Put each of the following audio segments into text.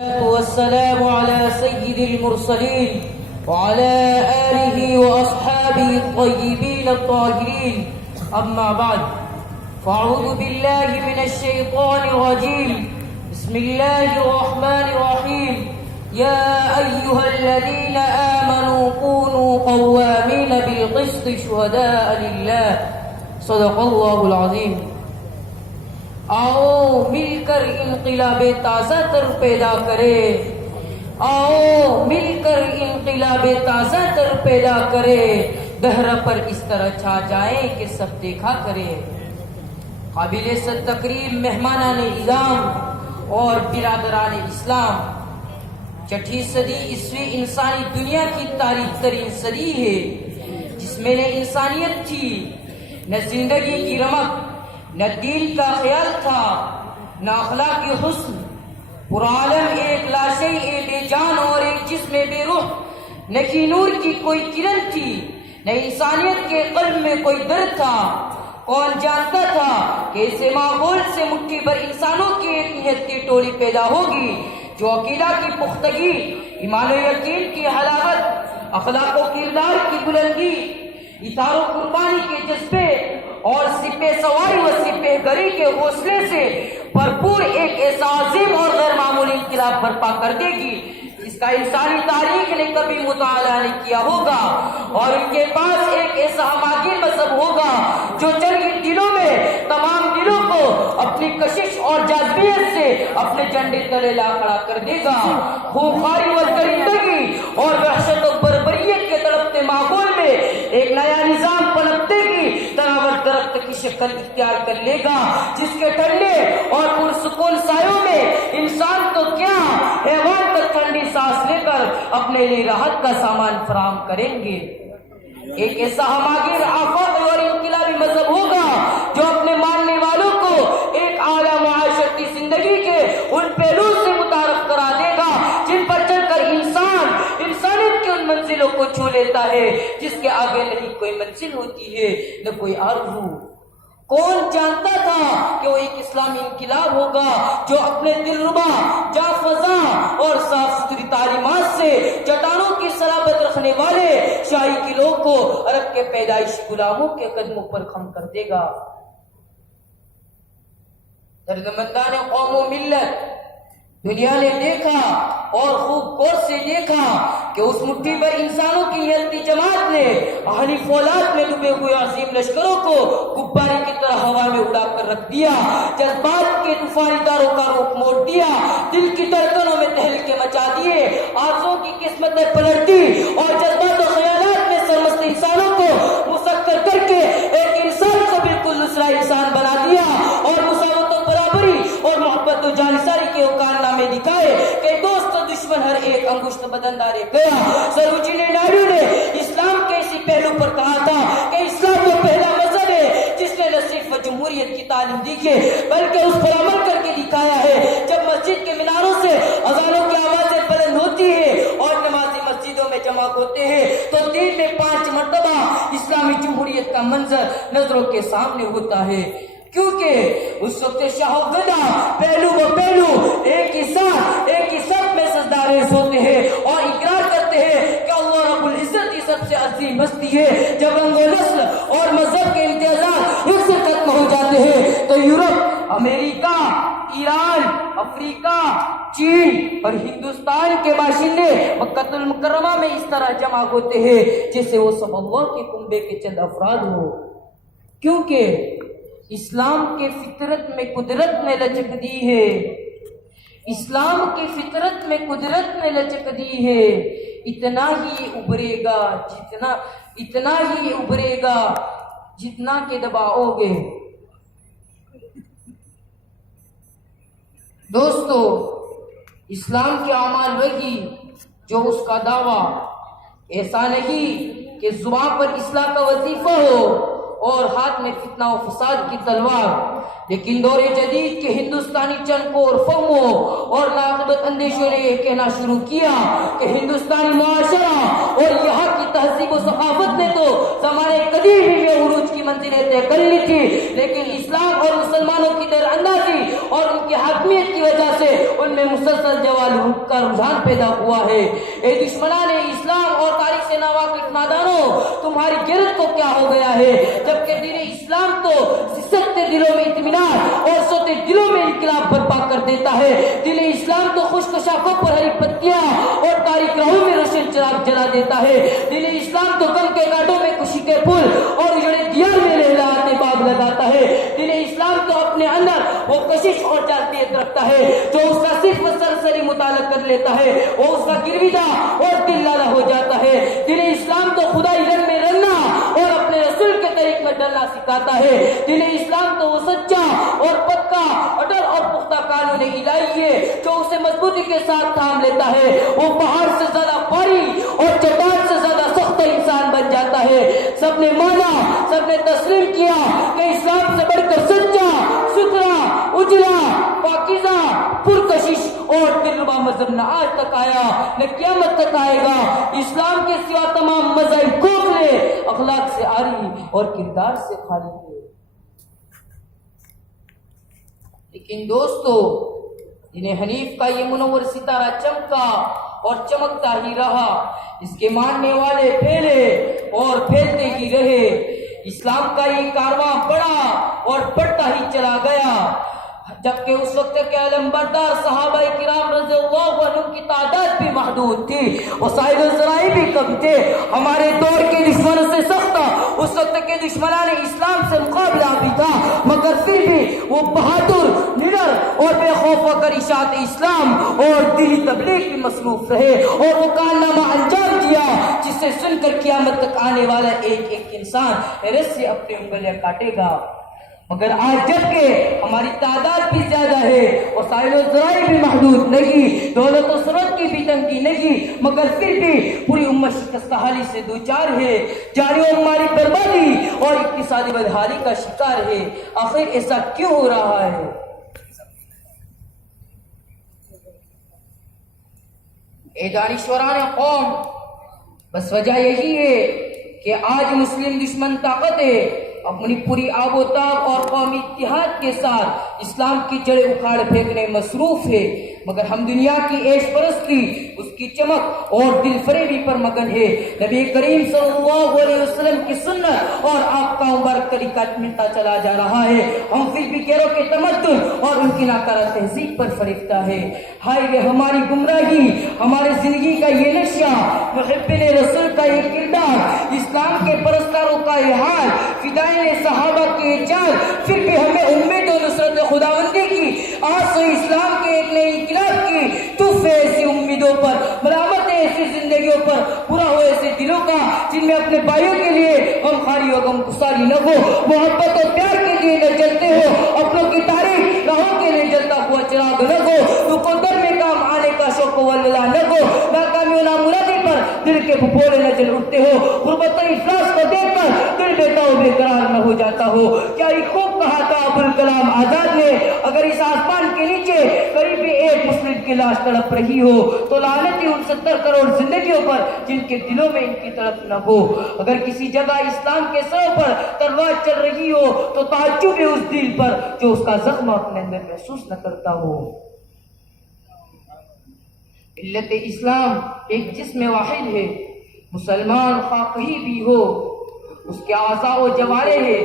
والسلام على سيد المرسلين وعلى آله وأصحابه الطيبين الطاهرين أما بعد فأعوذ بالله من الشيطان الرجيم بسم الله الرحمن الرحيم يا أيها الذين آمنوا كونوا قوامين بالقسط شهداء لله صدق الله العظيم. آؤ مل کر انقلاب تازہ تر پیدا کرے، آؤ مل کر انقلاب تازہ تر پیدا کرے، دہر پر اس طرح چھا جائیں کہ سب دیکھا کرے. قابل صد تقریب مہمانان اعظام اور برادران اسلام، چھٹی صدی عیسوی انسانی دنیا کی تاریخ ترین صدی ہے جس میں نہ انسانیت تھی، نہ زندگی کی رمق، نہ دین کا خیال تھا، نہ اخلاقی حسن. پورا عالم ایک لاشیں بے جان اور ایک جسم بے روح، نہ کی نور کی کوئی کرن تھی، نہ انسانیت کے قلب میں کوئی درد تھا. کون جانتا تھا کہ ایسے ماحول سے مٹھی بھر انسانوں کی ایک نیت کی ٹولی پیدا ہوگی جو عقیدہ کی پختگی، ایمان و یقین کی حلاوت، اخلاق و کردار کی بلندی، اثار و قربانی کے جذبے اور سپہ سواری و سپہ گری کے حوصلے سے بھرپور ایک ایسا عظیم اور غیر معمولی انقلاب برپا کر دے گی اس کا انسانی تاریخ نے کبھی مطالعہ نہیں کیا ہوگا. اور ان کے پاس ایک ایسا ہماگیر مذہب ہوگا جو چند دنوں میں تمام دلوں کو اپنی کشش اور جاذبیت سے اپنے جھنڈے تلے لا کھڑا کر دے گا. خوفاری و درندگی اور وحشت و بربریت کے تڑپتے ماحول میں ایک نیا نظام پنپتے گی تناور درخت کی شکل اختیار کر لے گا جس کے ٹھنڈے اور پرسکون سایوں میں انسان تو کیا حیوان تک ٹھنڈی سانس لے کر اپنے لیے راحت کا سامان فراہم کریں گے. ایک ایسا ہماگیر آفاق اور انقلابی مذہب ہوگا جو اپنے ماننے والوں کو ایک اعلیٰ معاشرتی زندگی کے ان پہلو سے متعارف کرا دے گا جن پر چل کر انسان انسانیت کی ان منزلوں کو چھو لیتا ہے جس کے آگے نہیں کوئی منزل ہوتی ہے نہ کوئی آرزو. کون جانتا تھا کہ وہ ایک اسلامی انقلاب ہوگا جو اپنے دلربا، جافزا اور صاف ستھری تعلیمات سے چٹانوں کی صلابت رکھنے والے شاہی قلعوں کو عرب کے پیدائشی غلاموں کے قدموں پر خم کر دے گا. دردمندان قوم و ملت، دنیا نے دیکھا اور خوب غور سے دیکھا کہ اس مٹھی پر انسانوں کی ہلتی جماعت نے اہلی فولاد میں ڈوبے ہوئے عظیم لشکروں کو غبارے کی طرح ہوا میں اڑا کر رکھ دیا، جذبات کے طوفانی داروں کا رخ موڑ دیا، دل کی دھڑکنوں میں تہلکے مچا دیے، آرزوؤں کی قسمتیں پلٹ دی اور جذبات و خیالات میں سرمست انسانوں کو مسخر کر کے ایک انسان کو بالکل دوسرا انسان بنا دیا اور مساوات و برابری اور محبت و جانساری کے اوقات نامے دکھائے کہ دوست و دشمن ہر ایک انگشت بدندارے گیا. سروجنی نائیڈو نے اسلام کے اسی پہلو پر کہا تھا کہ اسلام وہ پہلا مذہب ہے جس نے نہ صرف جمہوریت کی تعلیم دی ہے بلکہ اس پر عمل کر کے دکھایا ہے. جب مسجد کے میناروں سے اذانوں کی آوازیں بلند ہوتی ہے اور نمازی مسجدوں میں جمع ہوتے ہیں تو دن میں 5 مرتبہ اسلامی جمہوریت کا منظر نظروں کے سامنے ہوتا ہے، کیونکہ اس وقت شاہ و گدا پہلو و پہلو ایک ہی سب میں سجدہ ریز ہوتے ہیں اور اقرار کرتے ہیں کہ اللہ رب العزت ہی سب سے عظیم ہستی ہے. جب رنگ و نسل اور مذہب کے امتیازات ایک سے ختم ہو جاتے ہیں تو یورپ، امریکہ، ایران، افریقہ، چین اور ہندوستان کے باشندے مکہ المکرمہ میں اس طرح جمع ہوتے ہیں جیسے وہ سب اللہ کے کنبے کے چند افراد ہو، کیونکہ اسلام کے فطرت میں قدرت نے لچک دی ہے. اسلام کی فطرت میں قدرت نے لچک دی ہے. اتنا ہی ابھرے گا جتنا کہ دباؤ گے. دوستو، اسلام کے اعمال وہی جو اس کا دعویٰ، ایسا نہیں کہ زبان پر اصلاح کا وظیفہ ہو اور ہاتھ میں فتنہ و فساد کی تلوار. لیکن دور جدید کے ہندوستانی چنکور فہموں اور ناقبت اندیشوں نے یہ کہنا شروع کیا کہ ہندوستانی معاشرہ اور یہاں کی تہذیب و ثقافت نے تو زمانے قدیم ہی میں عروج کی منزلیں طے کر لی تھی، لیکن اسلام اور مسلمانوں کی در اندازی اور ان کی حاکمیت کی وجہ سے ان میں مسلسل زوال کا رجحان پیدا ہوا ہے۔ اے دشمنان اسلام اور تاریخ سے ناواقف نادانوں، تمہاری غیرت کو کیا ہو گیا ہے؟ جبکہ دین اسلام تو سکتے دلوں میں اطمینان اور سوتے دلوں میں انقلاب برپا کر دیتا ہے۔ دین اسلام تو خشک شاخوں پر ہری پتیاں اور تاریک راہوں میں روشن چراغ جلا دیتا ہے۔ دین اسلام تو غم کے کانٹوں میں خوشی کے پھول اور اجڑے دیار میں لہلاتے باغ لگاتا ہے۔ دین اسلام تو اپنے اندر وہ کشش اور جاذبیت رکھتا ہے جو اس کا صرف سرسری مطالعہ کر لیتا ہے وہ اس کا گرویدہ اور دل لالا ہو جاتا ہے۔ دین اسلام تو خدائی رنگ میں رنگنا اور اپنے رسول کے طریق میں ڈلنا سکھاتا ہے۔ دین اسلام تو وہ سچا اور پکا اٹل اور پختہ قانون الہی ہے جو اسے مضبوطی کے ساتھ تھام لیتا ہے۔ وہ پہاڑ سے زیادہ بھاری اور چٹان سے زیادہ سخت انسان بن جاتا ہے۔ سب نے مانا، سب نے تسلیم کیا کہ اسلام سے بڑھ کر سچا، ستھرا، اجلا، پاکیزہ، پرکشش اور دلربا مذہب نہ آج تک آیا نہ قیامت تک آئے گا۔ اسلام کے سوا تمام مذاہب کھوکھلے، اخلاق سے عاری اور کردار سے خالی ہے۔ لیکن دوستو، دین حنیف کا یہ منور ستارہ چمکا اور چمکتا ہی رہا، اس کے ماننے والے پھیلے اور پھیلتے ہی رہے۔ اسلام کا یہ کارواں بڑا اور بڑھتا ہی چلا گیا، جبکہ اس وقت کے علم بردار صحابہ کرام رضی اللہ عنہ کی تعداد بھی محدود تھی، وسائل الذرائع بھی کم تھے۔ ہمارے دور کے دشمنوں سے سخت اس وقت کے دشمنان اسلام سے مقابلہ بھی تھا، مگر پھر بھی وہ بہادر، نڈر اور بے خوف ہو کر اشاعت اسلام اور دینی تبلیغ میں مصروف رہے اور وہ کارنامہ انجام دیا جس سے سن کر قیامت تک آنے والا ایک ایک انسان حیرت سے اپنی انگلیاں کاٹے گا۔ مگر آج جبکہ ہماری تعداد بھی زیادہ ہے، وسائل و ذرائع بھی محدود نہیں، دولت و ثروت کی بھی تنگی نہیں، مگر پھر بھی پوری امت شکست حالی سے دوچار ہے، جاری و مالی بربادی اور اقتصادی بدحالی کا شکار ہے۔ آخر ایسا کیوں ہو رہا ہے؟ اے دانشوران قوم، بس وجہ یہی ہے کہ آج مسلم دشمن طاقتیں اپنی پوری آب و تاب اور قومی اتحاد کے ساتھ اسلام کی جڑیں اکھاڑ پھینکنے مصروف ہے، مگر ہم دنیا کی عیش پرستی، اس کی چمک اور دل فریبی پر مگن ہے۔ نبی کریم صلی اللہ علیہ وسلم کی سنت اور آپ کا مبارک طریقہ ملتا چلا جا رہا ہے، ہم پھر بھی غیروں کے تمدن اور ان کی ناکارہ تہذیب پر فریفتہ ہے۔ ہائے رے ہماری گمراہی، ہمارے زندگی کا یہ نشہ، محبین رسول کا یہ کردار، اسلام کے پرستاروں کا یہ حال، فدائین صحابہ کے چال، پھر بھی ہمیں امید و نصرت خداوندی کی، آج سے اسلام کے ایک نئے انقلاب کی تحفے ایسی امیدوں پر، ملامت ایسی زندگیوں پر، پورا ہو ایسے دلوں کا جن میں اپنے بھائیوں کے لیے غمخواری و غمگساری نہ ہو، محبت و پیار کے لیے نہ جلتے ہو، اپنوں کی تاریخ راہوں کے لیے جلتا ہوا چراغ نہ ہو، تو قدر میں کام آنے کا شوق و ولولہ نہ ہو، ناکامی و نامرادی پر دل کے پھپھولے نہ جل اٹھتے ہو، غربت و افلاس کو دیکھ کر دل بے تاب و بے قرار نہ ہو جاتا ہو۔ کیا یہ خوب کہا تھا ابوالکلام آزاد نے، اگر اس آسمان کے نیچے کہیں بھی ایک مسلم کی لاش تڑپ رہی ہو تو لعنت ہی ان 70 کروڑ زندگیوں پر جن کے دلوں میں ان کی طرف نہ ہو۔ اگر کسی جگہ اسلام کے سروں پر تلوار چل رہی ہو تو تعجب ہے اس دل پر جو اس کا زخم اپنے اندر محسوس نہ کرتا ہو۔ ملت اسلام ایک جسم واحد ہے، مسلمان خواہ کہیں بھی ہو، اس کے اعضاء و جوارے ہیں،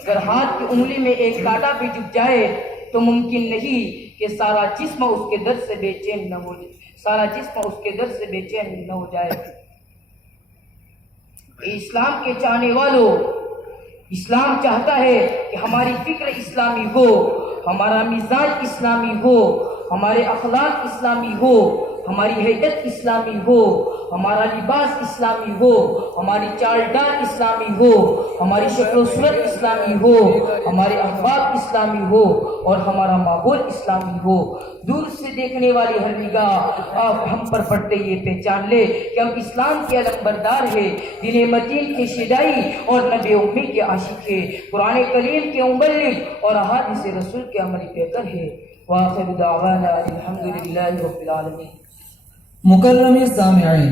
اگر ہاتھ کی انگلی میں ایک کانٹا بھی جھک جائے تو ممکن نہیں کہ سارا جسم اس کے درد سے بے چین نہ ہو جائے۔ اسلام کے چاہنے والوں، اسلام چاہتا ہے کہ ہماری فکر اسلامی ہو، ہمارا مزاج اسلامی ہو، ہمارے اخلاق اسلامی ہو، ہماری حیت اسلامی ہو، ہمارا لباس اسلامی ہو، ہماری چال ڈال اسلامی ہو، ہماری شکل و صورت اسلامی ہو، ہمارے اخلاق اسلامی ہو اور ہمارا ماحول اسلامی ہو۔ دور سے دیکھنے والی ہر نگاہ آپ ہم پر پڑتے یہ پہچان لے کہ ہم اسلام کے علم بردار ہے، دین متین کے شیدائی اور نبی امی کے عاشق ہے، قرآن کریم کے مبلغ اور احادیث رسول کے عملی پیکر ہے۔ وآخر دعوانا الحمدللہ رب العالمین۔ مکرم سامعین،